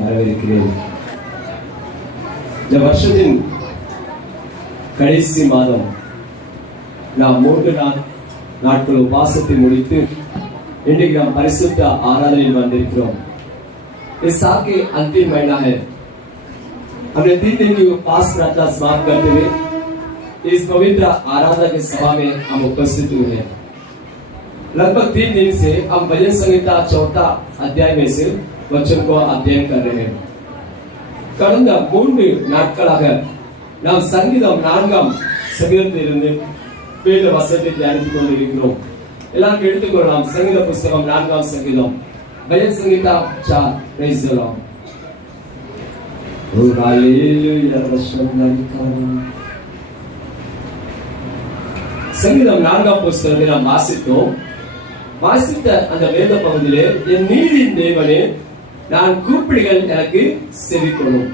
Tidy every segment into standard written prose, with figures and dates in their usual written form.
வரவேற்கிறேன். இந்த வருஷத்தின் கடைசி மாதம் நாம் 3 நாட்கள் உபவாசத்தை முடித்து इन्हें हम परिशुद्ध आराधना में वंदिக்கிறோம். इस साल के अंतिम महीना है. हमने 3 दिन की उपवास प्रार्थना समाप्त करते हुए इस पवित्र आराधना के सभा में हम उपस्थित हुए हैं. लगभग 3 दिन से हम भजन संहिता 4 अध्याय में से वचन को अध्ययन कर रहे हैं. கடந்த 3 நாட்களாக நாம் சங்கீதம் 4ஆம் சங்கீதத்திலிருந்து வேத வசனத்தை தியானித்துக் கொண்டிருக்கிறோம். எல்லாரும் எடுத்துக்கொள்ளலாம். சங்கீத புஸ்தகம் 4ஆம் சங்கீதம், भजन संहिता 4. Praise the lord. Oh hallelujah சங்கீதம் 4ஆம் புஸ்தகத்தை நாம் வாசித்த அந்த வேத பகுதியிலே, என் நீதியின் தேவனே நான் கூப்பிடுகள் எனக்கு செவி கொடும்.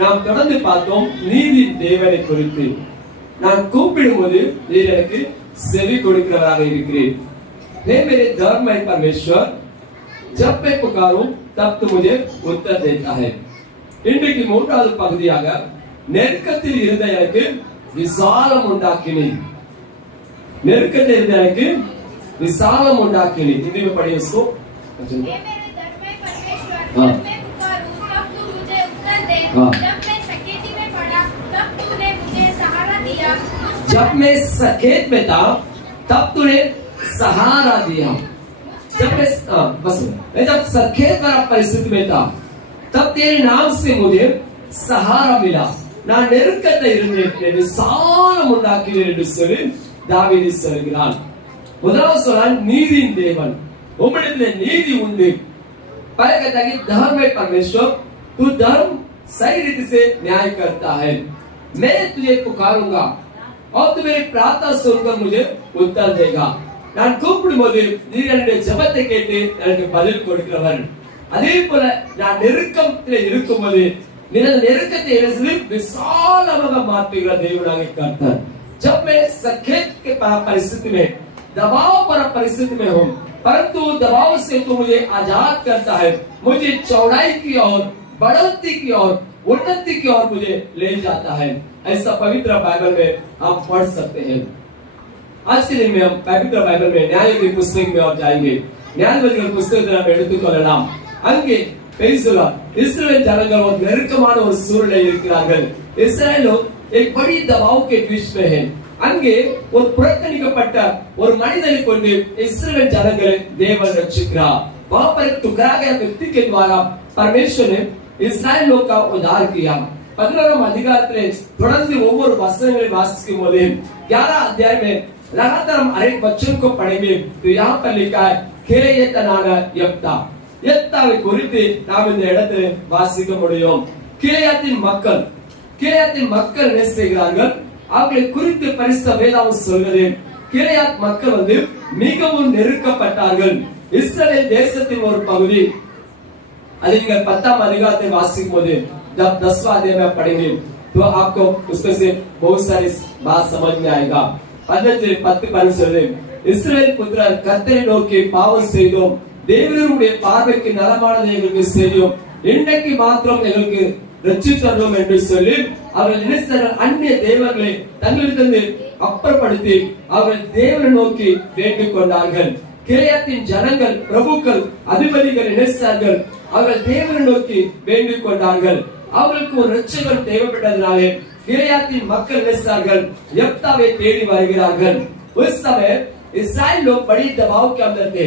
நாம் தொடர்ந்து பார்த்தோம் நீதியின் தேவனை குறித்து. நான் கூப்பிடும்போது நீர் எனக்கு सेवी கொடுக்கிறவராக இருக்கிறீர். हे मेरे धर्ममय परमेश्वर, जब मैं पुकारूं तब तू मुझे उत्तर देता है. இன்றைக்கு 3வது பகுதியாக நெருக்கத்தில் இருந்த எனக்கு விசாலம் உண்டாக்கினீர். நெருக்கத்தில் இருந்த எனக்கு விசாலம் உண்டாக்கினீர். हिंदी में पढ़िए इसको. हे मेरे धर्ममय परमेश्वर, जब मैं पुकारूं तब तू मुझे उत्तर दे. जब मैं सकेती में पड़ा तब तूने मुझे सहारा दिया. जब मैं सकेत में था तब तूने सहारा दिया. जब सकेत वाला परिस्थिति में था तब तेरे नाम से मुझे सहारा मिला. நான் நெருக்கத்தில் இருந்தேன், விசாலம் உண்டாக்கினீர் என்று சொல்லி தாவீது சொல்கிறான். முதலாவது சொன்னான் நீதியின் தேவன், உம்மிடத்தில் நீதி உண்டு. पहले कहता है कि धर्म में परमेश्वर, तू धर्म सही रीति से न्याय करता है. मैं तुझे पुकारूंगा और तू मेरी प्रार्थना सुनकर मुझे उत्तर देगा. நான் கூப்பிடும்போது நீர் என்னுடைய ஜெபத்தை கேட்டு எனக்கு பதில் கொடுக்கிறவர். அதே போல நான் நெருக்கத்தில் இருக்கும்போது நீர் நெருக்கத்தை எனக்கு விசாலமாக மாற்றுகிற தேவனாக கர்த்தர். जब मैं सकेत के परिस्थिति में, दबाव पर परिस्थिति में हूँ, परंतु दबाव से तो मुझे आजाद करता है. मुझे चौड़ाई की ओर, बढ़ोतरी की ओर, उन्नति की ओर मुझे ले जाता है. ऐसा पवित्र बाइबल में हम पढ़ सकते हैं. आज के दिन में हम पवित्र बाइबल में न्याय की पुस्तक में और जाएंगे. न्यायाधिपतिகள் புத்தகத்தை நாம் எடுத்துக்கொள்ளலாம். அங்கே பேசுகிறா இஸ்ரவேல் ஜனங்கள் ஒரு நெருக்கமான ஒரு சூழலில் இருக்கிறார்கள். இஸ்ரவேலோ एक बड़ी दबाव के बीच में है. அங்கே ஒரு புறக்கணிக்கப்பட்ட ஒரு மனிதனை கொண்டு இஸ்ரவேல் ஜனங்களை தேவன் ரட்சிக்கிறார். वहां पर एक टुकड़ा गया व्यक्ति के द्वारा परमेश्वर ने इस्राएल लोग का उद्धार किया. 11आம் அதிகாரத்திலே தொடர்ந்து ஒவ்வொரு வசனங்களை வாசிக்கும் போது 11 अध्याय में लगातार हम हर एक वचन को पढ़ेंगे. तो यहाँ पर लिखा है கேயத்தனான யெப்தா. யெப்தாவை குறித்து நாம் இந்த இடத்தில் வாசிக்க முடியும். கேயாத்தின் மக்கள் என்ன செய்கிறார்கள்? அவர்களை குறித்து பரிசுத்த வேதாகம் சொல்கிறது, கேயாத் மக்கள் மிகவும் நெருக்கப்பட்டார்கள். இஸ்ரவேல் தேசத்தின் ஒரு பகுதி. அதை நீங்கள் 10ஆம் அதிகாரத்தை வாசிக்கும் போது, जब 10वां अध्याय में पढ़ेंगे तो आपको उसमें से बहुत सारी बात समझ में आएगा. 10 இஸ்ரவேல் புத்திரர் கர்த்தரை நோக்கி பாவம் செய்தோம், தேவனுடைய பார்வைக்கு நலமானதை எங்களுக்கு செய்யும், இன்றைக்கு மாத்திரம் எங்களுக்கு ரட்சித்தருளும் என்று சொல்லி அவர்கள் நினைத்தார்கள். அந்நிய தேவர்களை தங்களிடத்திலிருந்து அப்புறப்படுத்தி அவர்கள் தேவனை நோக்கி வேண்டிக் கொண்டார்கள். கேயாத்தின் ஜனங்கள், பிரபுக்கள், அதிபதிகள் நினைத்தார்கள். அவர்கள் தேவனை நோக்கி வேண்டிக் கொண்டார்கள். அவர்களுக்கு ஒரு ரட்சகர் தேவைப்பட்டதனாலே கேயாத்தின் மக்கள் நினைத்தார்கள், யெப்தாவை தேடி வருகிறார்கள். उस समय इस्राएल लोग बड़ी दबाव के अंदर थे.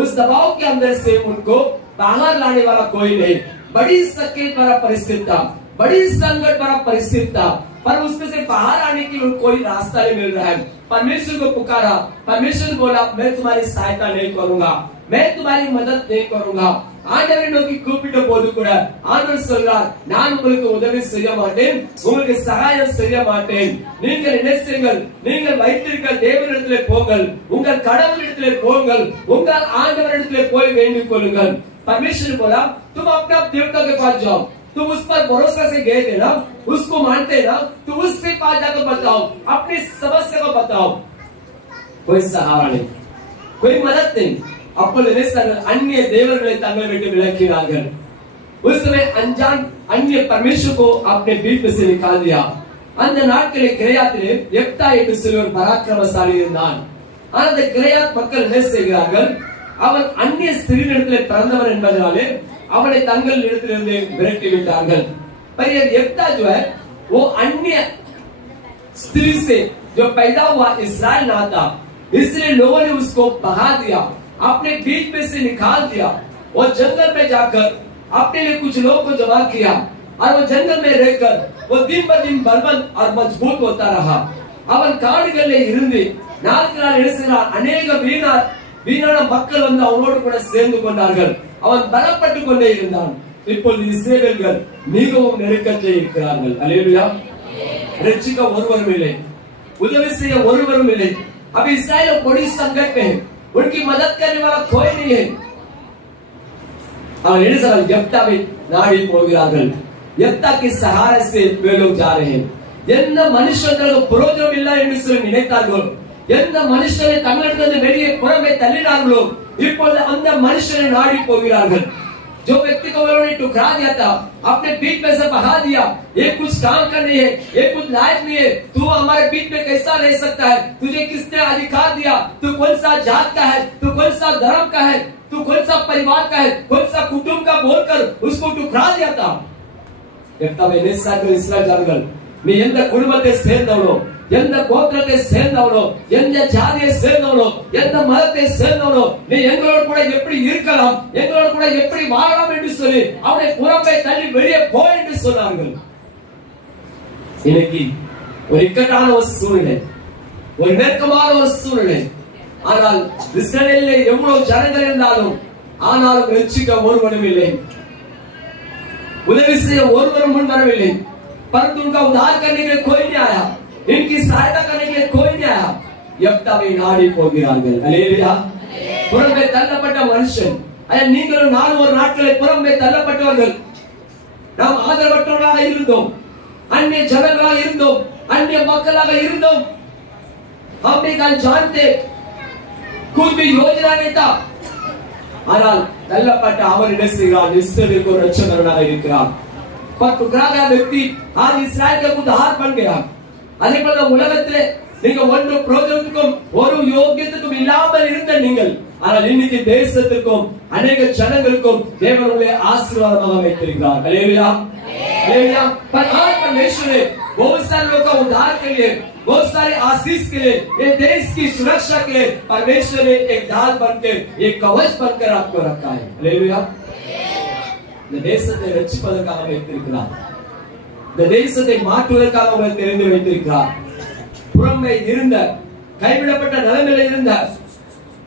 उस दबाव के अंदर से उनको बाहर लाने वाला कोई नहीं. बड़ी सकेत वाला परिस्थिति था, बड़ी संकट वाला परिस्थिति था, पर उसमें से बाहर आने के लिए कोई रास्ता नहीं मिल रहा है. परमेश्वर को पुकारा, परमेश्वर बोला मैं तुम्हारी सहायता नहीं करूंगा, मैं तुम्हारी मदद नहीं करूंगा. ஆண்டவரை நோக்கி கூப்பிட்ட போது கூட ஆண்டவர் சொல்றார், நான் உங்களுக்கு உதவி செய்ய மாட்டேன், உங்களுக்கு சகாயம் செய்ய மாட்டேன். நீங்கள் என்ன செய்யுங்கள்? நீங்கள் வைத்திருக்கிற தேவனிடத்திலே போங்கள், உங்கள் கடவுளிடத்திலே போங்கள், உங்கள் ஆண்டவரிடத்திலே போய் வேண்டிக் கொள்ளுங்கள். परमेश्वर बोला तुम अपने देवता के पास जाओ, तुम उस पर भरोसा से गए थे ना, उसको मानते ना, तुम उसके पास जाकर बताओ, अपनी समस्या को बताओ. कोई सहारा नहीं, कोई मदद नहीं. அப்பொழுது அந்நிய தேவர்களை தங்களை விட்டு விலக்கினார்கள். उस समय अनजान अन्य परमेश्वर को अपने बीच में से निकाल दिया. அந்த நாட்களிலே கிளையாத்திலே எப்தா என்று சொல்லி ஒரு பராக்கிரமசாலி இருந்தான். ஆனால் அந்த கிளையாத் மக்கள் என்ன செய்கிறார்கள், அவன் அந்நிய ஸ்திரீனிடத்திலே பிறந்தவன் என்பதனாலே அவனை தங்கள் இடத்திலிருந்து விரட்டி விட்டார்கள். पर ये यफ्ता जो है वो अन्य स्त्री से जो पैदा हुआ इस्राएल ना था, इसलिए लोगों ने उसको भगा दिया, अपने बीच में से निकाल दिया. वो जंगल में जाकर अपने लिए कुछ लोगों को जमा किया और वो जंगल में रहकर वो दिन ब दिन बलवान और मजबूत होता रहा. அவன் காடுகளிலே இருந்து நாளுக்கு நாள் எழுசுகிறான். அநேக வீணான மக்கள் வந்து அவனோடு கூட சேர்ந்து கொண்டார்கள். அவன் பலப்பட்டு கொண்டே இருந்தான். இப்பொழுது இஸ்ரவேலர்கள் மிகவும் நெருக்கத்தில் இருக்கிறார்கள். அல்லேலூயா. रक्षक ஒருவரும் இல்லை, उदवी செய்ய ஒருவரும் இல்லை. अब इस्राएल बड़ी संकट में है, उनकी मदद करने वाला कोई नहीं है. அவன் என்ன சொல்றான், यफ्ताவை நாடி போகிறார்கள். यफ्ता के सहारे से वे लोग जा रहे हैं. எந்த மனுஷர்களுக்கு பிரயோஜனம் இல்லை என்று சொல்லி நினைத்தார்களோ, எந்த மனுஷனை தமிழகத்திலிருந்து வெளியே புறம்பே தள்ளினார்களோ, இப்பொழுது அந்த மனுஷனை நாடி போகிறார்கள். जो व्यक्ति को उन्होंने टुकरा दिया था, अपने बीच में से भगा दिया, ये कुछ काम कर नहीं है, ये कुछ लायक नहीं है, तू हमारे बीच में कैसा रह सकता है, तुझे किसने अधिकार दिया, तू कौन सा जात का है, तू कौन सा धर्म का है, तू कौन सा परिवार का है, कौन सा कुटुंब का बोलकर उसको टुकरा दिया था. इस्राएल जनगल நீ எந்த குடும்பத்தை சேர்ந்தவனோ, எந்த கோத்திரத்தை சேர்ந்தவனோ, எந்த ஜாதியை சேர்ந்தவனோ, எந்த மதத்தை சேர்ந்தவனோ, நீ எங்களோடு கூட எப்படி இருக்கலாம், எங்களோடு கூட எப்படி வாழலாம் என்று சொல்லி அவனை புறம்பே தள்ளி வெளியே போ என்று சொன்னார்கள். இன்னைக்கு ஒரு இக்கட்டான ஒரு சூழ்நிலை, ஒரு நெருக்கமான ஒரு சூழ்நிலை. ஆனால் இஸ்ரவேலிலே எவ்வளவு ஜனங்கள் இருந்தாலும் ஆனாலும் ரட்சிக்க ஒருவனும் இல்லை, उदवी से ஒருவரும் முன் வரவில்லை. परंतु उनका उद्धार करने के लिए कोई नहीं आया, इनकी सहायता करने के लिए कोई नहीं आया. यफ्ताவை நாடி போகிறார்கள். அல்லேலூயா. புறம்பே தள்ளப்பட்ட மனுஷன். நீங்களும் நானும் ஒரு நாட்களை புறம்பே தள்ளப்பட்டவர்கள். நாம் ஆதரவற்றவர்களாக இருந்தோம், अन्य ஜனங்களாக இருந்தோம், अन्य மக்களாக இருந்தோம். हम भी जानते कुछ भी योजना नहीं था. ஆனால் தள்ளப்பட்ட அவர் என்ன செய்கிறார், இஸ்ரவேலுக்கு ஒரு ரட்சகராக இருக்கிறார். पर टुकड़ा गया व्यक्ति आज इस्राएल का उद्धार बन गया. அதே போல உலகத்திலே நீங்க ஒன்று பிரயோஜனத்துக்கும் ஒரு யோகியத்துக்கும் இல்லாமல் இருந்த நீங்கள், ஆனால் இன்னைக்கு தேசத்துக்கும் अनेक ஜனங்களுக்கும் தேவன் உங்களை ஆசீர்வாதமாக வைத்திருக்கிறார். Hallelujah hallelujah. पर आज परमेश्वर ने बहुत सारे लोगों का उद्धार के लिए, बहुत सारे आशीष के लिए, ये देश की सुरक्षा के लिए परमेश्वर ने एक ढाल बनकर, एक कवच बनकर आपको रखा है. हालेलुया. இந்த தேசத்தை ரட்சிப்பதற்காக வைத்திருக்கிறார், இந்த தேசத்தை மாற்றுவதற்காக உங்களை தெரிந்து வைத்திருக்கிறார். புறம்பே இருந்த, கைவிடப்பட்ட நிலைமையில இருந்த,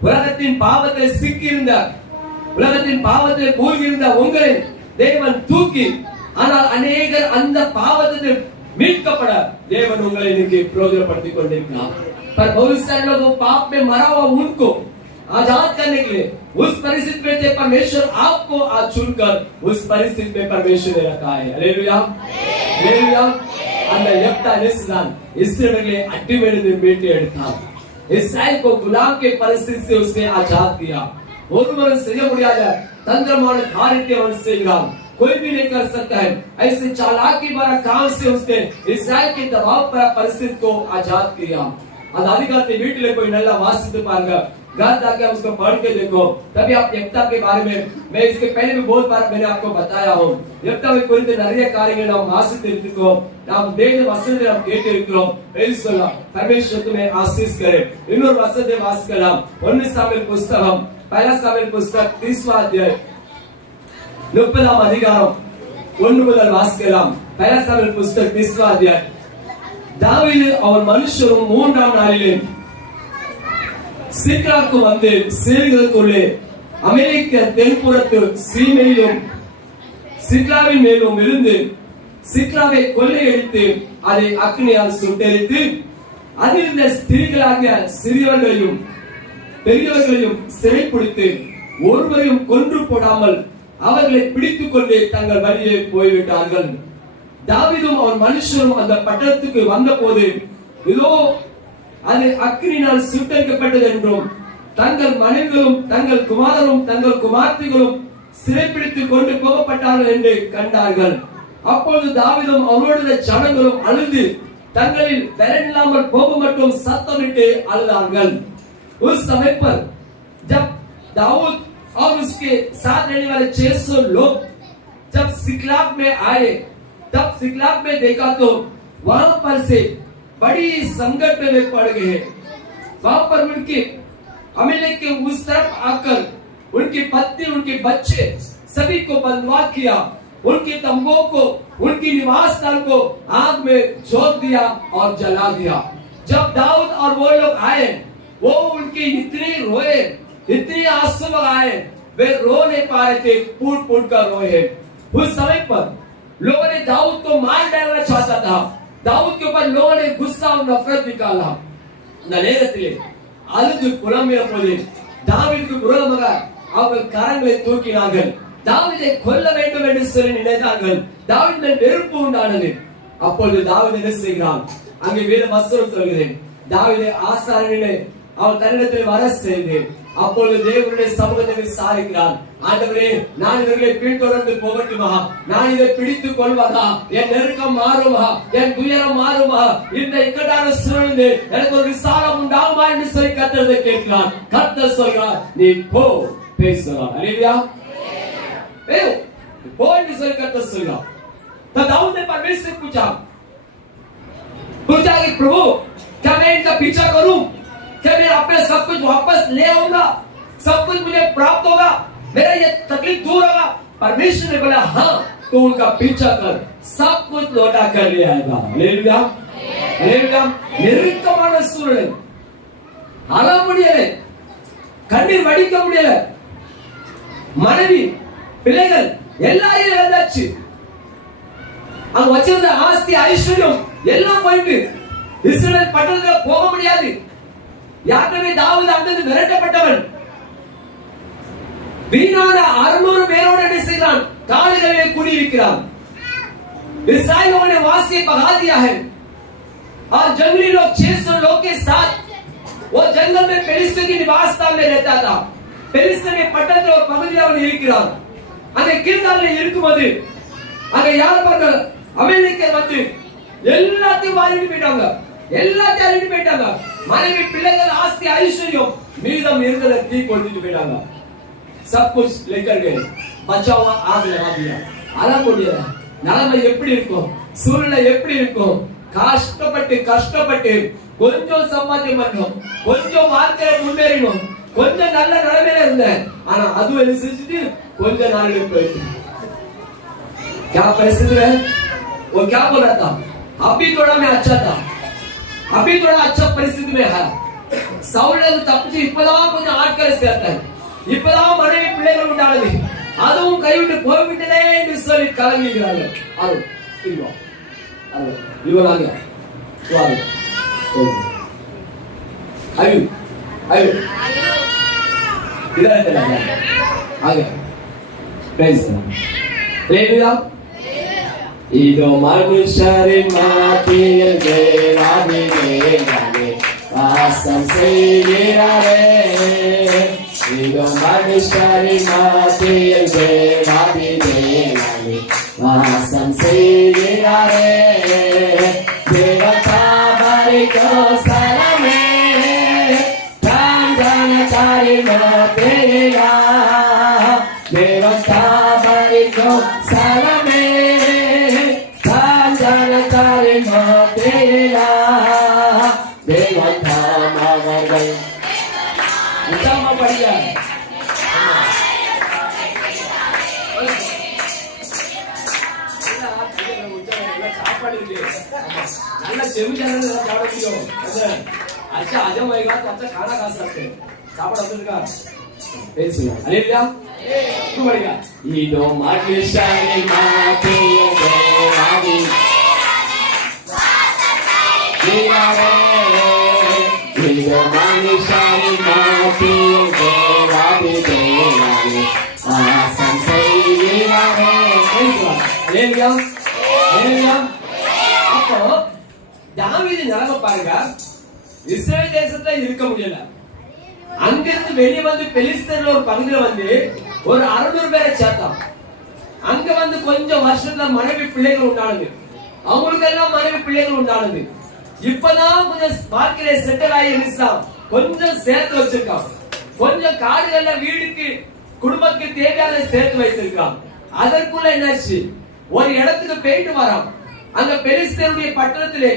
உலகத்தின் பாவத்தில் சிக்கி இருந்த, உலகத்தின் பாவத்தில் மூழ்கி இருந்த உங்களை தேவன் தூக்கி, ஆனால் अनेகர் அந்த பாவத்தில் மீட்கப்பட தேவன் உங்களை இன்னைக்கு பிரயோஜனப்படுத்திக் கொண்டிருக்கிறார். पर बहुत सारे लोग पाप में मरा हुआ उनको आजाद करने के लिए उस परिस्थिति में थे, परमेश्वर आपको आज चुनकर उस परिस्थिति में परमेश्वर ने रखा है. Hallelujah hallelujah. அந்த यफ्ता निस्रान இஸ்ரவேலை அடிமையிலிருந்து மீட்டு எடுத்தார். இஸ்ரவேல் को गुलाम के परिस्थिति से उसने आजाद किया. ஒருவரும் செய்ய முடியாத தந்திரமான காரியத்தை அவன் செய்கிறான். कोई भी नहीं कर सकता है. ऐसे चालाकी भरा काम से उसने इस्राएल के दबाव पर परिस्थिति को आजाद किया. அந்த அதிகாரத்தை வீட்டிலே போய் நல்லா வாசித்து பாருங்க, घर जाके उसको पढ़ के देखो, तभी आप यफ्ता के बारे में, मैं इसके पहले भी बहुत बार मैंने आपको बताया हूं, यफ्ताவை குறித்து நிறைய காரியங்களை நாம் வாசித்து இருக்கோம், நாம் தேவ வசனத்தை நாம் கேட்டு இருக்கிறோம். சொல்லலாம் परमेश्वर तुम्हें आशीष करे. இன்னொரு வசனத்தை வாசிக்கலாம், 1 சாமுவேல் புத்தகம், 1 சாமுவேல் புத்தகம் 30 அத்தியாயம் 30ஆம் அதிகாரம் 1 முதல் வாசிக்கலாம். 1 சாமுவேல் புத்தகம் 30 அத்தியாயம். தாவீது அவன் மனுஷரும் 3ஆம் நாளிலே சிக்லாக்கு வந்து சேருகிறதுக்குள்ளே அமெரிக்க தென்புறத்து சீமையிலும் சிக்லாவின் மேலும் இருந்து சிக்லாவை கொள்ளையடித்து அதை அக்னியால் சுட்டெரித்து அதில் இருந்த ஸ்திரீகளாகிய சிறியவர்களையும் பெரியவர்களையும் சிறைப்பிடித்து ஒருவரையும் கொன்று போடாமல் அவர்களை பிடித்துக் கொண்டு தங்கள் வழியே போய்விட்டார்கள். தாவீதும் அவன் மனுஷரும் அந்த பட்டணத்துக்கு வந்த போது இதோ அது அக்கினியால் சுட்டெரிக்கப்பட்டது என்றும் தங்கள் மனைவிகளும் தங்கள் குமாரரும் தங்கள் குமார்த்திகளும் சிறைப்பிடித்து கொண்டு போகப்பட்டார்கள் என்று கண்டார்கள். அப்பொழுது தாவீதும் அவருடைய ஜனங்களும் அழுது தங்களில் பலனில்லாமல் போக மட்டும் சத்தமிட்டு அழுதார்கள். उस समय पर जब दाऊद और उसके साथ रहने वाले 600 लोग जब सिकलाग में आए, तब सिकलाग में देखा तो वहां पर से बड़ी संकट में वे पड़ गए। वहां पर उनके अमीलेक के उस तरफ आकर उनकी पत्नी, उनके बच्चे सभी को बंधुआ किया, उनके तंबुओं को, उनकी निवास स्थल को आग में झोंक दिया और जला दिया। जब दाऊद और वो लोग आए, वो उनकी इतनी रोए, इतनी आंसू बहाए, वे रो नहीं पा रहे थे, फूट फूट कर रोए। उस समय पर लोगों ने दाऊद को मार डालना चाहता था। दाऊद के ऊपर लोगों ने गुस्सा और नफरत निकाला। அந்த நேரத்திலே அழுது புலம்பிய போது தாவீதுக்கு விரோதமாக அவர்கள் கரங்களை தூக்கினார்கள். தாவீதை கொல்ல வேண்டும் என்று சொல்லி நினைத்தார்கள். தாவீது மேல் வெறுப்பு உண்டானது. அப்பொழுது தாவீது என்ன செய்கிறான்? அங்கே வேத வசனம் சொல்கிறது, தாவீதை ஆசாரியனை அவன் தன்னிடத்தில் வர செய்து அப்பொழுது தேவனுடைய சமூகத்தை விசாரிக்கிறான். ஆண்டவரே, நான் இவர்களை பின்தொடர்ந்து போகட்டுமா? நான் இதை பிடித்துக் கொள்வதா? என் நெருக்கம் மாறுமா? என் துயரம் மாறுமா? இந்த இக்கட்டான சூழ்நிலை எனக்கு ஒரு விசாலம் உண்டாகுமா என்று சொல்லி கர்த்தரை கேட்கிறான். கர்த்தர் சொல்கிறார், நீ போ பேசலாம். அல்லேலூயா, पो इसराइल का तस्वीर। तो दाऊद ने परमेश्वर से पूछा कि प्रभु, क्या मैं इनका पीछा करूं? क्या मैं अपने सब कुछ वापस ले आऊंगा? सब कुछ मुझे प्राप्त होगा? मेरा ये तकलीफ दूर होगा? परमेश्वर ने बोला, हाँ, तो उनका पीछा कर, सब कुछ लौटा कर ले आएगा। Hallelujah, hallelujah. நெருக்கமான சூழ்நிலை, அழ முடியல, கண்ணீர் வடிக்க முடியல, மனைவி பிள்ளைகள் எல்லாரும் இழந்தாச்சு. அங்க வச்சிருந்த ஆஸ்தி ஐஸ்வர்யம் எல்லாம் போயிட்டு இஸ்ரவேல் பட்டணத்துல போக முடியாது. யாக்கோபே தாவீது அங்கிருந்து விரட்டப்பட்டவன் வீணான 600 பேரோடு என்ன செய்கிறான்? காடுகளிலே குடியிருக்கிறான். इस्राएलियों ने वहां से भगा दिया है और जंगली लोग 600 लोग के साथ वो जंगल में पेलिस्तियों की निवास स्थान में रहता था. பெலிஸ்தீய பட்டணத்துல ஒரு பகுதியில் அவன் இருக்கிறான். அங்கே கில்காலில் இருக்கும்போது அங்கே யார் பாருங்க, அமலேக்கியர் வந்து எல்லாத்தையும் வாரிட்டு போயிட்டாங்க, எல்லாத்தையும் அழிட்டு போயிட்டாங்க. மனைவி பிள்ளைகள் ஆஸ்தி ஐஸ்வர்யம் மீதம் இருந்ததை தீ கொளுத்திட்டு போயிட்டாங்க. सब कुछ लेकर गए, बचा हुआ आग लगा दिया. அழ முடியல. நிலைமை எப்படி இருக்கும்? சூழ்நிலை எப்படி இருக்கும்? கஷ்டப்பட்டு கஷ்டப்பட்டு கொஞ்சம் சம்பாத்தியம் பண்ணணும், கொஞ்சம் வாழ்க்கையில முன்னேறணும், கொஞ்சம் நல்ல நிலைமையில இருந்தேன். ஆனா அதுவும் என்ன செஞ்சுட்டு கொஞ்ச நாள்ல போயிட்டு क्या परिस्थिति है? वो क्या बोल रहा था? अभी थोड़ा मैं अच्छा था, अभी थोड़ा अच्छा परिस्थिति में है. சவுல் தப்பிச்சு இப்பதான் கொஞ்சம் ஆட்களை சேர்த்தார், இப்பதான் மனைவி பிள்ளைகள் உண்டானது, அதுவும் கைவிட்டு போய்விட்டதே என்று சொல்லி கலங்குகிறார்கள். அது இவனாக ஐயோ ஐயோ इधर आ गया. Praise hallelujah. इदो मनुष्यरे मातिल देवादि देवादि वासं सेयिरारे. इदो मनुष्यरे मातिल देवादि देवादि वासं सेयिरारे. देवता बरिको सरमे तेरा देवता बरिको सरमे तारे तेरा देवता मगर ऊंचा पड़ गया. अच्छा आ जाएगा तो अच्छा खाना खा सकते हैं. हालेलुया. तू बढ़ेगा. इदो मनुष्यरे मातिल देवादि देवारे. इदो मनुष्यरे मातिल देवादि देवारे वासं सेयिरारे. Hallelujah, hallelujah. அப்போ தாவீது நிலைமை பாருங்க, இஸ்ரவேல் தேசத்துல இருக்க முடியல. அங்கிருந்து வெளியே வந்து பெலிஸ்தீன்ல ஒரு பகுதியில வந்து ஒரு 600 பேரை சேர்த்தான். அங்க வந்து கொஞ்சம் வருஷத்துல மனைவி பிள்ளைகள் உண்டானது. அவங்களுக்கு எல்லாம் மனைவி பிள்ளைகள் உண்டானது. இப்பதான் கொஞ்சம் வாழ்க்கையில செட்டில் ஆகி இருக்கான். கொஞ்சம் சேர்த்து வச்சிருக்கான். கொஞ்சம் காடுகள்ல வீடுக்கு குடும்பத்துக்கு தேவையான சேர்த்து வைத்திருக்கான். அதற்குள்ள என்னாச்சு, ஒரு இடத்துக்கு போயிட்டு வரான். அங்க பெலிஸ்தருடைய பட்டணத்திலே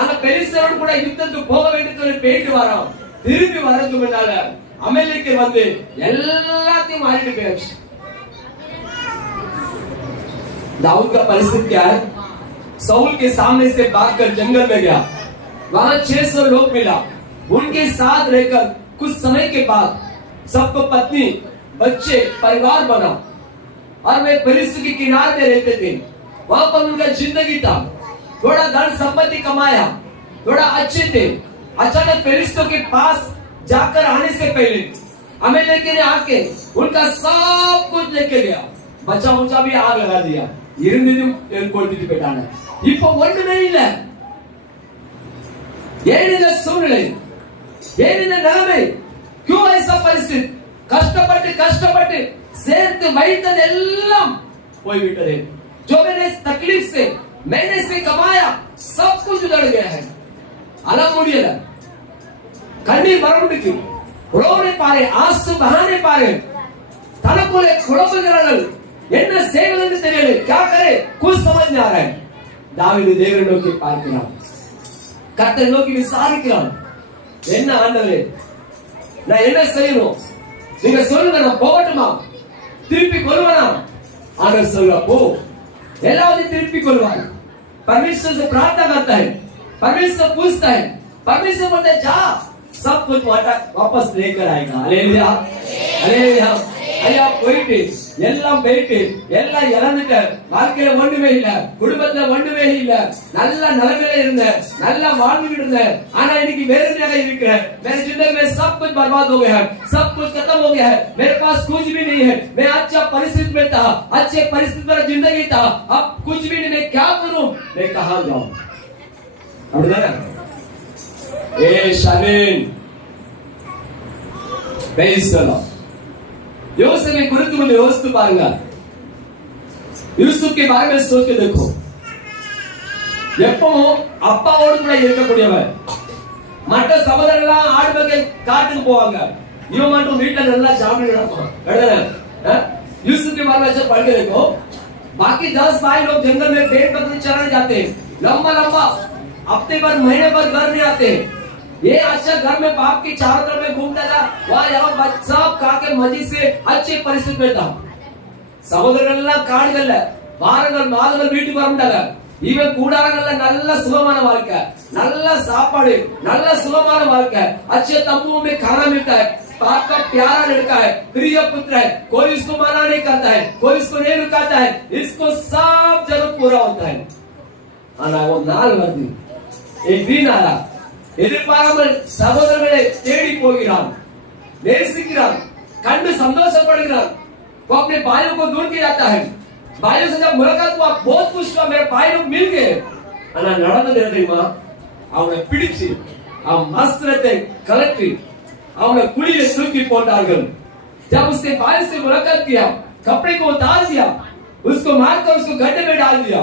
அங்க பெலிஸ்தரோடு கூட யுத்தத்துக்கு போக வேண்டும் சொல்லி போயிட்டு வரான். திரும்பி வரதுக்கு முன்னால அமெரிக்க வந்து எல்லாத்தையும் மாறிட்டு போயாச்சு. दाऊद का परिस्थिति क्या है? साउल के सामने से भागकर जंगल में गया. वहां 600 लोग मिला. उनके साथ रहकर कुछ समय के बाद सबको पत्नी बच्चे परिवार बना और वे परिस्थिति के किनारे में रहते थे. वहां पर उनका जिंदगी था. थोड़ा धन संपत्ति कमाया, थोड़ा अच्छे थे. अचानक फिलिस्तीयों के पास जाकर आने से पहले अमेलेकी ने आके उनका सब कुछ लेके गया. बच्चा उच्चा भी आग लगा दिया. இருந்ததும் கொடுத்துட்டு போயிட்டாங்க. இப்போ ஒண்ணுமே இல்ல. ஏன் இந்த சூழ்நிலை, ஏன் இந்த நிலைமை, क्यों ऐसा परिस्थिति? கஷ்டப்பட்டு சேர்த்து வைத்தது எல்லாம் போய்விட்டது. जो मैंने तकलीफ से मैंने से कमाया सब कुछ उधड़ गया है. அழ முடியல, கண்ணீர் வரமுடிக்கு, உழவனை பாரு, ஆசு பகானை பாரு, தனக்குள்ளே குழம்புகிறார்கள். என்ன செய்வது தெரியல. क्या करे कुछ समझ नहीं आ रहा है. தாவீது தேவனை நோக்கி பார்க்கிறான், கர்த்தரை நோக்கி விசாரிக்கிறான். என்ன ஆண்டவரே, நான் என்ன செய்யணும், நீங்க சொல்லுங்க, நான் போகட்டுமா, திருப்பி கொள்வனா? ஆண்டவர் சொல்ற, போ. எல்லாத்தையும் திருப்பி கொள்வார். परमेश्वर से प्रार्थना करता है, परमेश्वर पूछता है, परमेश्वर बोलता है जा, सब कुछ वापस लेकर आएगा. Hallelujah, hallelujah. ஐயா போயிட்டு எல்லாம் போயிட்டு எல்லாம் இழந்துட்ட, வாழ்க்கையில ஒண்ணுமே இல்ல, குடும்பத்துல ஒண்ணுமே இல்ல, நல்ல நிலைமையில இருந்த, நல்லா வாழ்ந்துட்டு இருந்த, ஆனா இன்னைக்கு வேதனையாக இருக்கிற, मेरे जिंदगी में सब कुछ बर्बाद हो गया है, सब कुछ खत्म हो गया है, मेरे पास कुछ भी नहीं है, मैं अच्छा परिस्थिति में था, अच्छे परिस्थिति में जिंदगी था, अब कुछ भी नहीं, मैं क्या करूं, मैं कहां जाऊं? அப்படிதானே? ए शालीन बेइज्जत யோசேப்பை குறித்து கொஞ்சம் யோசித்து பாருங்க. யூசுப் के बारे में सोच के देखो. எப்பவும் அப்பாவோடு கூட இருக்கக்கூடியவர். மற்ற சகோதரர்கள் ஆடு மேய்க்க காட்டுக்கு போவாங்க, இவன் மட்டும் வீட்டுல நல்லா சாப்பிட்டு கிடப்பான். यूसुफ के बारे में अच्छा पढ़ के देखो. बाकी 10 भाई लोग जंगल में भेड़ बकरी चराने जाते हैं, लंबा हफ्ते भर महीने भर घर नहीं आते. ये अच्छा घर में बाप की चारों तरफ में घूमता था, वहां यहाँ सब खा के मजे से अच्छी परिस्थिति में था. சகோதரர்கள் காடுகள்ல வாரங்கள் மாதங்கள் வீட்டுக்கு வரமாட்டாங்க. இவன் கூடாரங்கள்ல நல்ல சுகமான வாழ்க்கை, நல்ல சாப்பாடு, நல்ல சுகமான வாழ்க்கை, अच्छे तंबुओं में खाना मिलता है, बाप का प्यारा लड़का है, प्रिय पुत्र है, कोई इसको मना नहीं करता है, कोई इसको नहीं रुकाता है, इसको सब जरूरत पूरा होता है. ஆனா ஒரு நாள் வருது, एक दिन आया, எதிர்பாராமல் சகோதரர்களை தேடி போகிறான், நேசிக்கிறான், கண்டு சந்தோஷப்படுகிறான். वो अपने भाइयों को ढूंढ के जाता है. भाइयों से जब मुलाकात हुआ, बहुत खुश हुआ, मेरे भाई लोग मिल गए. ஆனா நடந்தது என்ன தெரியுமா? அவனை பிடிச்சு அவன் வஸ்திரத்தை கலட்டி அவனை குழியில தூக்கி போட்டார்கள். जब उसके भाई से मुलाकात किया, कपड़े को उतार दिया, उसको मारकर उसको गड्ढे में डाल दिया.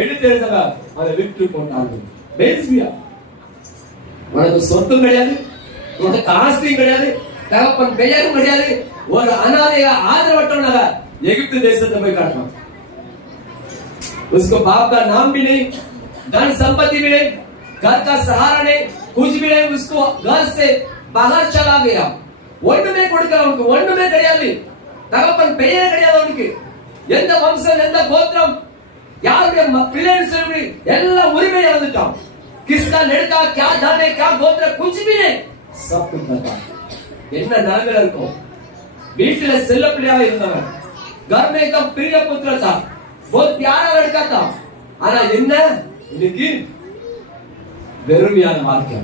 எடுத்தேறதா அவனை விட்டு போட்டார்கள். बेच दिया. உனக்கு சொத்தும் கிடையாது, உனக்கு ஆஸ்தியும் கிடையாது, தகப்பன் பெயரும் கிடையாது, ஒரு அனாதையா ஆதரவற்றவனாக எகிப்து தேசத்தை போய் காட்டுறான். उसको बाप का नाम भी नहीं, धन संपत्ति भी नहीं, घर का सहारा नहीं, कुछ भी नहीं. उसको घर से बाहर चला गया. ஒண்ணுமே கொடுக்கல, அவனுக்கு ஒண்ணுமே கிடையாது, தகப்பன் பெயர் கிடையாது, அவனுக்கு எந்த வம்சம், எந்த கோத்திரம், யாருடைய பிள்ளைன்னு சொல்லி எல்லா உரிமை இழந்துட்டான். किसका लड़का, क्या धन है, क्या गोत्र, कुछ भी नहीं, सब कुछ बता. என்ன நிலைமையில இருக்கும்? வீட்டுல செல்ல பிள்ளையாக இருந்தவன், घर में एकदम प्रिय पुत्र था, बहुत प्यारा लड़का था. ஆனா என்ன இன்னைக்கு வெறுமையான வாழ்க்கை,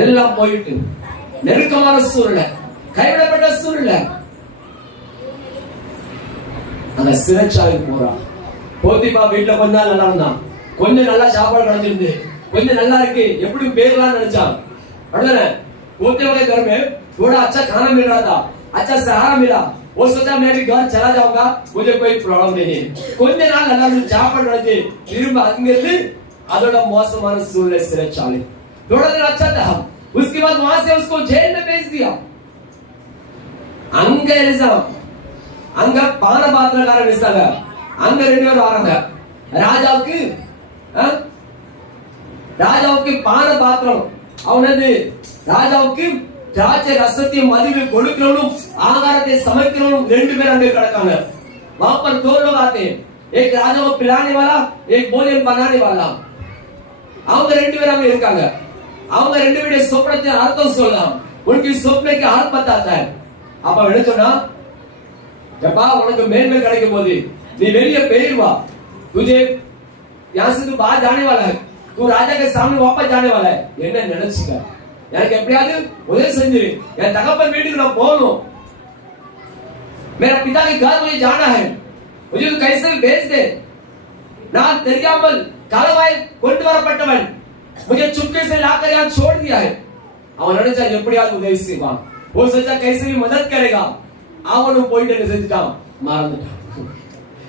எல்லாம் போயிட்டு நெருக்கமான சூழ்நிலை, கைவிடப்பட்ட சூழ்நிலை. அந்த சிறைச்சாலைக்கு போறான். போத்திபா வீட்டுல கொஞ்ச நாள் நல்லா இருந்தான், கொஞ்சம் நல்லா சாப்பாடு கிடைச்சிருந்து, கொஞ்சம் நல்லா இருக்கு, எப்படி பேரலாம் நினைச்சான். पोते वाले घर में थोड़ा अच्छा खाना मिल रहा था, अच्छा सहारा मिला, वो सोचा मैं भी घर चला जाऊंगा, मुझे कोई प्रॉब्लम नहीं है. கொஞ்ச நாள் நல்லா சாப்பாடு நடந்து திரும்ப அங்கிருந்து அதோட மோசமான சூழ்நிலை சிறைச்சாலை. थोड़ा दिन अच्छा था, उसके बाद वहां से उसको जेल में भेज दिया. அங்க எலிசம் அங்க பானபாத்திரக்காரன் இருக்காங்க, அங்க 2 பேர் வராங்க. ராஜாவுக்கு பானபாத்திரம் அவனது ராஜாவுக்கு திராட்சை ரசத்தையும் மதுவையும் கொடுக்கிறவனும் ஆகாரத்தை சமைக்கிறவனும் 2 பேர் அங்கே கிடக்காங்க. वहां पर 2 लोग आते हैं, एक राजा को पिलाने वाला, एक भोजन बनाने वाला. அவங்க 2 பேர் அங்க இருக்காங்க. அவங்க 2 பேருடைய சொப்பனத்தை அர்த்தம் சொல்லலாம். उनकी स्वप्न के हाल बताता है. அப்ப என்ன சொன்னா, எப்பா உனக்கு மேன்மை கிடைக்கும் போது நீ வெளியே போயிரு வா, तुझे यहां से तू बाहर जाने वाला है, तू राजा के सामने वापस जाने वाला है. என்ன நினைச்சுக்க, எனக்கு எப்படியாவது உதவி செஞ்சிரு, என் தகப்பன் வீட்டுக்கு நான் போகணும், मेरा पिता के घर मुझे जाना है, मुझे तो कैसे भी भेज दे. நான் தெரியாமல் களவாய் கொண்டு வரப்பட்டவன், मुझे चुपके से लाकर यहाँ छोड़ दिया है. அவன் நினைச்சா எப்படியாவது உதவி செய்வான், वो सोचा कैसे भी मदद करेगा. அவனும் போயிட்டு என்ன செஞ்சுட்டான், மறந்துட்டான்.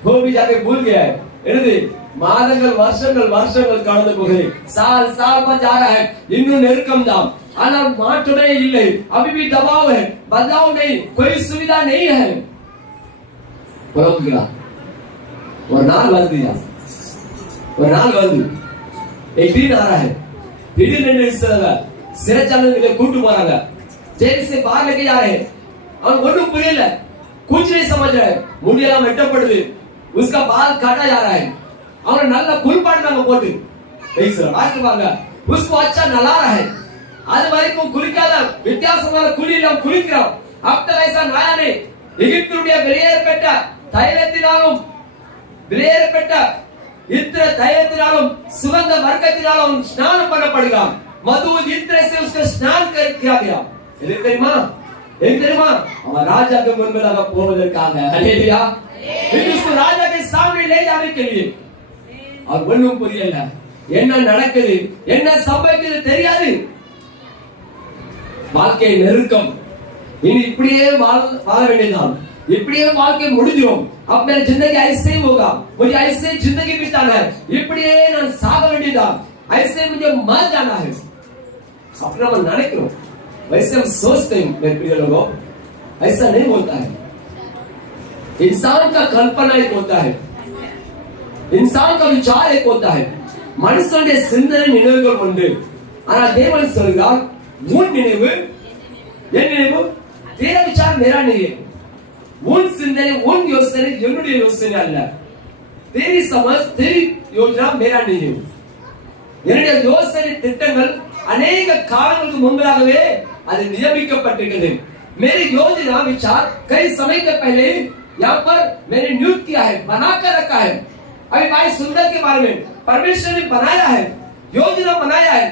वो भी जाके भूल गया है. என்னது மாதங்கள் வருஷங்கள் கடந்து போகுது, साल पर जा रहा है, இன்னும் நெருக்கம் தான், ஆனால் மாற்றமே இல்லை. अभी भी दबाव है, बदलाव नहीं, कोई सुविधा नहीं है. புறம்புகிறா. ஒரு நாள் வந்து एक दिन आ रहा है, திடீர்னு சிறைச்சாலையில கூட்டு போறாங்க, जेल से बाहर लेके जा रहे हैं. அவன் ஒண்ணும் புரியல, कुछ नहीं समझ रहा है. முடியெல்லாம் வெட்டப்படுது, उसका बाल काटा जा रहा है. அவனை நல்லா குளிப்பாட்டுறாங்க போட்டு, வாங்க उसको अच्छा नला रहा है. அது வரைக்கும் குளிக்காத வித்தியாசமான குளியில குளிக்கிறான். अब तक ऐसा नया नहीं. எகிப்துடைய வெளியேறப்பட்ட தைலத்தினாலும் इत्र தைலத்தினாலும் சுகந்த வர்க்கத்தினாலும் அவன் ஸ்நானம் பண்ணப்படுகிறான். मधु इत्र से उसका स्नान किया गया. தெரியுமா அவன் ராஜா के முன்பாக போவதற்காக, ஹalleluya, उसको राजा के सामने ले जाने के लिए. அவர் ஒண்ணும் புரியல, என்ன நடக்குது, என்ன சம்பவிக்குது தெரியாது. வாழ்க்கை நெருக்கம், இனி இப்படியே வாழ வேண்டியதுதான், இப்படியே வாழ்க்கை முடிஞ்சிடும். अब मेरी जिंदगी ऐसे ही होगा, मुझे ऐसे जिंदगी बिताना है, இப்படியே நான் சாக வேண்டியதுதான், ऐसे मुझे मर जाना है. अपना मन நினைக்கிறோம், वैसे हम सोचते हैं मेरे प्रिय लोगों, ऐसा नहीं होता है. इंसान का कल्पना एक होता है, इंसान का विचार एक होता है, மனுஷனுடைய சிந்தனை நினைவுகள் உண்டு. ஆனா தேவன் சொல்கிறார், உன் நினைவு என் நினைவு, तेरा विचार मेरा नहीं है. உன் சிந்தனை உன் யோசனை என்னுடைய யோசனை அல்ல. तेरी समझ तेरी योजना मेरा नहीं है. என்னுடைய யோசனை திட்டங்கள் अनेक காலங்களுக்கு முன்பாகவே அது நியமிக்கப்பட்டிருக்கிறது. मेरी योजना विचार कई समय के पहले यहाँ पर मैंने नियुक्त किया है, बनाकर रखा है. अभी भाई सुंदर के बारे में परमेश्वर ने बनाया है, योजना बनाया है.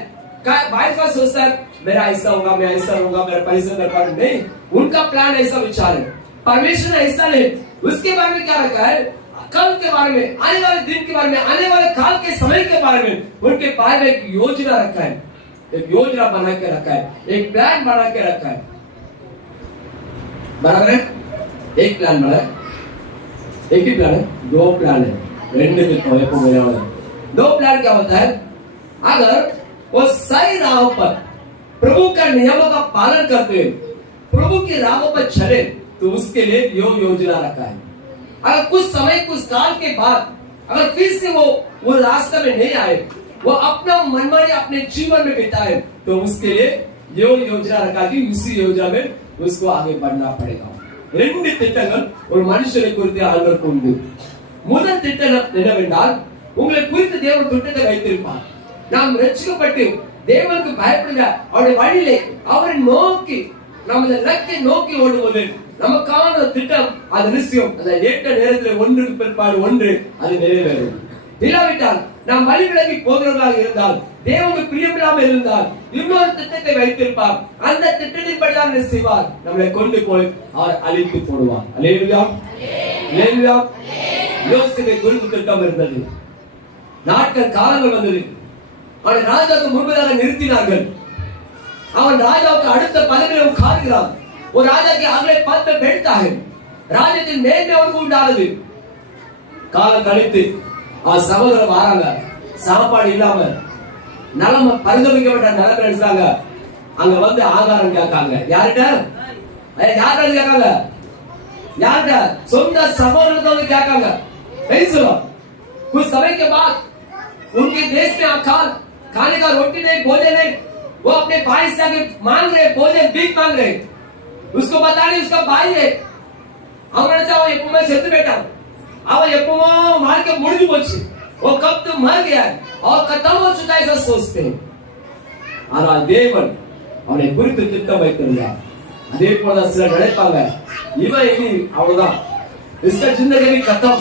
भाई का सोचता है मेरा ऐसा होगा, मैं ऐसा होगा, मेरा परिश्रम कर पाऊंगा, नहीं, उनका प्लान ऐसा विचार है. परमेश्वर ने ऐसा नहीं. उसके बारे में क्या रखा है, कल के बारे में, आने वाले दिन के बारे में, आने वाले काल के समय के बारे में उनके बारे में एक योजना रखा है, एक योजना बना के रखा है, एक प्लान बना के रखा है. बराबर है, एक प्लान बना है, एक ही प्लान है, 2 प्लान है, 2 प्लान क्या होता है, अगर वो सही राह पर प्रभु का नियमों का पालन करते हुए प्रभु की राहों पर चले तो उसके लिए योजना रखा है. अगर कुछ समय कुछ काल के बाद अगर फिर से वो रास्ते में नहीं आए, वो अपना मनमानी अपने जीवन में बिताए, तो उसके लिए योजना रखा कि उसी योजना में उसको आगे बढ़ना पड़ेगा. 2 திட்டங்கள் ஒரு மனுஷனை குறித்து ஆண்டவர் உண்டு. முதல் திட்டம் என்னவென்றால், உங்களை குறித்து தேவன் திட்டத்தை வைத்திருப்பார். நாம் ரட்சிக்கப்பட்டு தேவனுக்கு பயப்படுங்க, அவருடைய வழியிலே அவரை நோக்கி நமது இலக்கை நோக்கி ஓடுவது நமக்கான திட்டம். அது நிச்சயம் அந்த ஏற்ற நேரத்தில் ஒன்றுக்கு பிற்பாடு ஒன்று அது நிறைவேறும். இல்லாவிட்டால் நாம் வழி விலகி போகிறவர்களாக இருந்தால், தேவனுக்கு பிரியமில்லாமல் இருந்தால், இன்னொரு திட்டத்தை வைத்திருப்பார். அந்த திட்டத்தின்படி தான் செய்வார், நம்மளை கொண்டு போய் அவர் அழித்து போடுவார். அல்லேலூயா, அல்லேலூயா. யோசேப்பு குறித்து திட்டம் இருந்தது, நாட்கள் காலங்கள் வந்தது, அவனை ராஜாவுக்கு முன்பதாக நிறுத்தினார்கள். அவன் ராஜாவுக்கு அடுத்த பதவியில் उखाड़கிறான். वो राजा के अगले पद पे बैठता है. ராஜ்யத்தின் மேன்மை அவனுக்கு உண்டானது. காலம் கழித்து சகோதரர் வராங்க, சாப்பாடு இல்லாம நலம பரிதவிக்கப்பட்ட நிலைமை நினைச்சாங்க. அங்க வந்து ஆகாரம் கேட்காங்க. யார்கிட்ட கேட்காங்க? யார்கிட்ட? சொந்த சகோதரத்தை வந்து கேட்காங்க. कुछ समय के बाद उनके देश में अकाल, खाने का रोटी नहीं, भोजन नहीं, वो अपने भाई से आगे मांग रहे भोजन, भीख मांग रहे. उसको बता नहीं उसका भाई है. அவன் எப்பவுமே செத்து போயிட்டான். அவன் எப்பவோ வாழ்க்கை முடிஞ்சு போச்சு. वो कब तो मर गया है और खत्म हो चुका है, ऐसा सोचते हैं. ஆனால் தேவன் அவனை குறித்து திட்டம் வைத்திருந்தார். அதே போல சிலர் நினைப்பாங்க, இவன் இனி அவ்வளவுதான், इसका जिंदगी भी खत्म,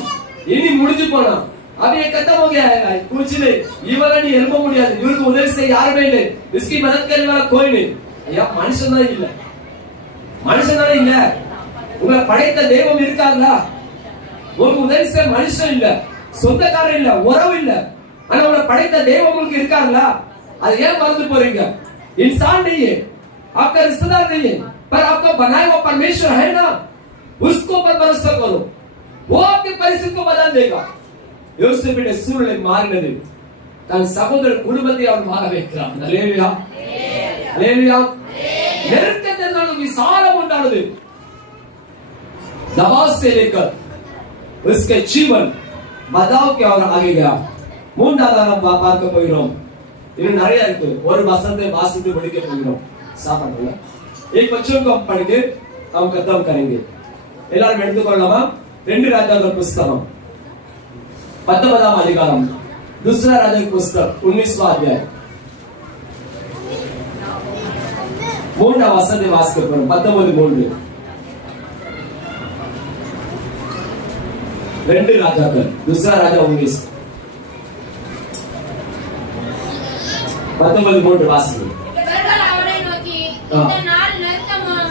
இனி முடிஞ்சு போனா, अब ये खत्म हो गया है, कुछ नहीं, இவனை நீ எழுப்ப முடியாது, இவருக்கு உதவி செய்ய யாருமே இல்லை, इसकी मदद करने वाला कोई नहीं. ஐயா, மனுஷன் தான் இல்ல, மனுஷன் தானே இல்ல, உங்களை படைத்த தெய்வம் இருக்காங்களா? உங்களுக்கு உதவி செய்ய மனுஷன் இல்ல, சொந்தக்காரன் இல்ல, உறவு இல்ல, ஆனா உங்களை படைத்த தெய்வம் உங்களுக்கு இருக்காங்களா? அது ஏன் மறந்து போறீங்க? इंसान नहीं है, आपका रिश्तेदार नहीं है, पर आपका बनाया हुआ परमेश्वर है ना, उसको पर भरोसा करो, वो आपकी परिस्थिति को बदल देगा. யோசேப்பின் சூழ்நிலை மாறினது. தன் சகோதர குடும்பத்தை அவன் வாழ வைக்கிறான். அல்லேலூயா, அல்லேலூயா. நெருக்கத்தினால விசாலம் உண்டானது. दबाव से लेकर उसके जीवन बदलाव की ओर आगे गया. மூன்றாவது நாம் பார்க்க போகிறோம். இன்னும் நிறைய இருக்கு. ஒரு வசனத்தை வாசித்து முடிக்க போகிறோம். சாப்பாடுல एक बच्चों को हम पढ़ के हम खत्म करेंगे. எல்லாரும் எடுத்துக்கொள்ளலாமா? 2 ராஜாக்கள் புத்தகம் 19ஆம் அதிகாரம், दूसरा राजा पुस्तक 19वां अध्याय 3ஆம் வசனத்தை வாசிக்க போறோம். 19:3. 2 ராஜாக்கள், दूसरा राजा 19 19:3 வாசிங்க. இவர்கள் அவரை நோக்கி, இந்த நாள் நெருக்கமும்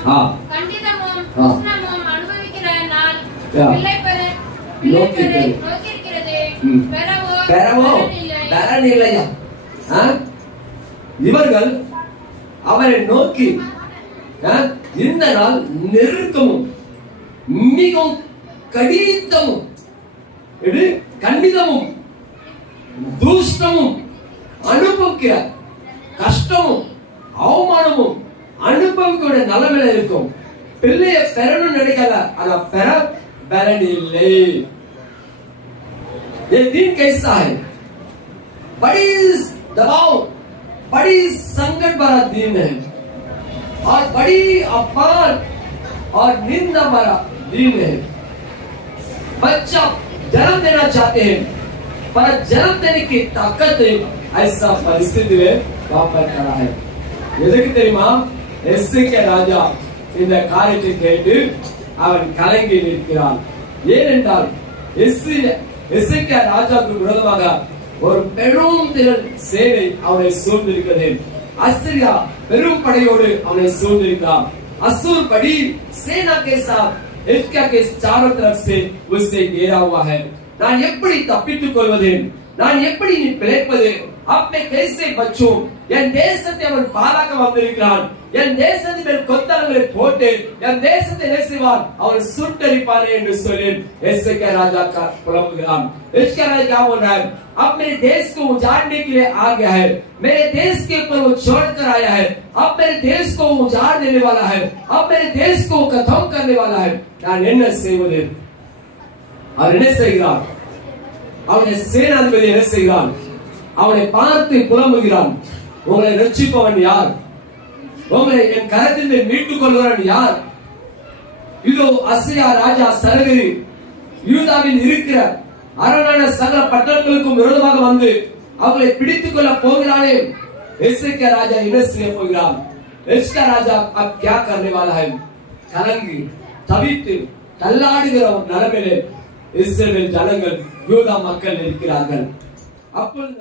கண்டிதமும் உஷ்ணமும் அனுபவிக்கிற நாள், பிள்ளை நோக்கியிருக்கிறது, பெறவோ பலன் இல்லையா? இவர்கள் அவரை நோக்கி, இந்த நாள் நெருக்கமும் மிகவும் கடிதமும் கண்டிதமும் துஷ்டமும் அனுபவிக்கிற கஷ்டமும் அவமானமும் அனுபவிக்கிற நிலைமையில இருக்கும். பிள்ளைய பெறணும் நினைக்காத, ஆனா பெற பலன் இல்லை. ये दिन कैसा है? बड़ी दबाव, बड़ी संकट भरा दिन है और बड़ी अपमान और निंदा भरा दिन है. बच्चा जन्म देना चाहते हैं, पर जन्म देने की ताकत ऐसा परिस्थिति में वापर करा है. எதுக்கு தெரியுமா? எசேக்கியா ராஜா இந்த காரியத்தை கேட்டு அவன் கலங்கி நிற்கிறான். ஏனென்றால் எசேக்கியா ராஜாவுக்கு விரோதமாக ஒரு பெரும் திரள் சேனை அவனை சூழ்ந்திருக்கிறது. அசிரியா பெரும் படையோடு அவனை சூழ்ந்திருக்கிறான். असुर बड़ी सेना के साथ एलिया के चारों तरफ से उससे घेरा हुआ है. நான் எப்படி தப்பித்துக் கொள்வது? நான் எப்படி நீ பிழைப்பது? अपने कैसे बच्चों என் தேசத்தை அவன் பாழாக்க வந்திருக்கிறான். என் தேசத்தின் மேல் கொத்தளங்களை போட்டு என் தேசத்தை என்ன செய்வான்? அவன் சுட்டரிப்பானே என்று சொல்லி எசேக்கியா ராஜா புலம்புகிறான். एलिया राजा क्या बोल रहा है? अब मेरे देश को उजाड़ने के लिए आ गया है, मेरे देश के ऊपर वो छोड़ कर आया है, अब मेरे देश को उजाड़ देने वाला है, अब मेरे देश को खत्म करने वाला है. நான் என்ன செய்வது? அவர் என்ன செய்கிறார்? அவனுடைய சேனாதிபதி என்ன செய்கிறான்? அவனை பார்த்து புலம்புகிறான். உங்களை ரட்சிப்பவன் யார்? உங்களை என் கரத்தில் மீட்டுக் கொள்கிறவன் யார்? இதோ அசிரியா ராஜா சனகரி யூதாவில் இருக்கிற அரணான சகல பட்டணங்களுக்கும் விரோதமாக வந்து அவங்களை பிடித்துக் கொள்ள போகிறானே. எசேக்கியா ராஜா என்ன செய்ய போகிறான்? எசேக்கியா ராஜா अब क्या करने वाला है? கலங்கி தவித்து தள்ளாடுகிற நிலைமையிலே இஸ்ரவேல் ஜனங்கள் யூதா மக்கள் இருக்கிறார்கள். அப்பொழுது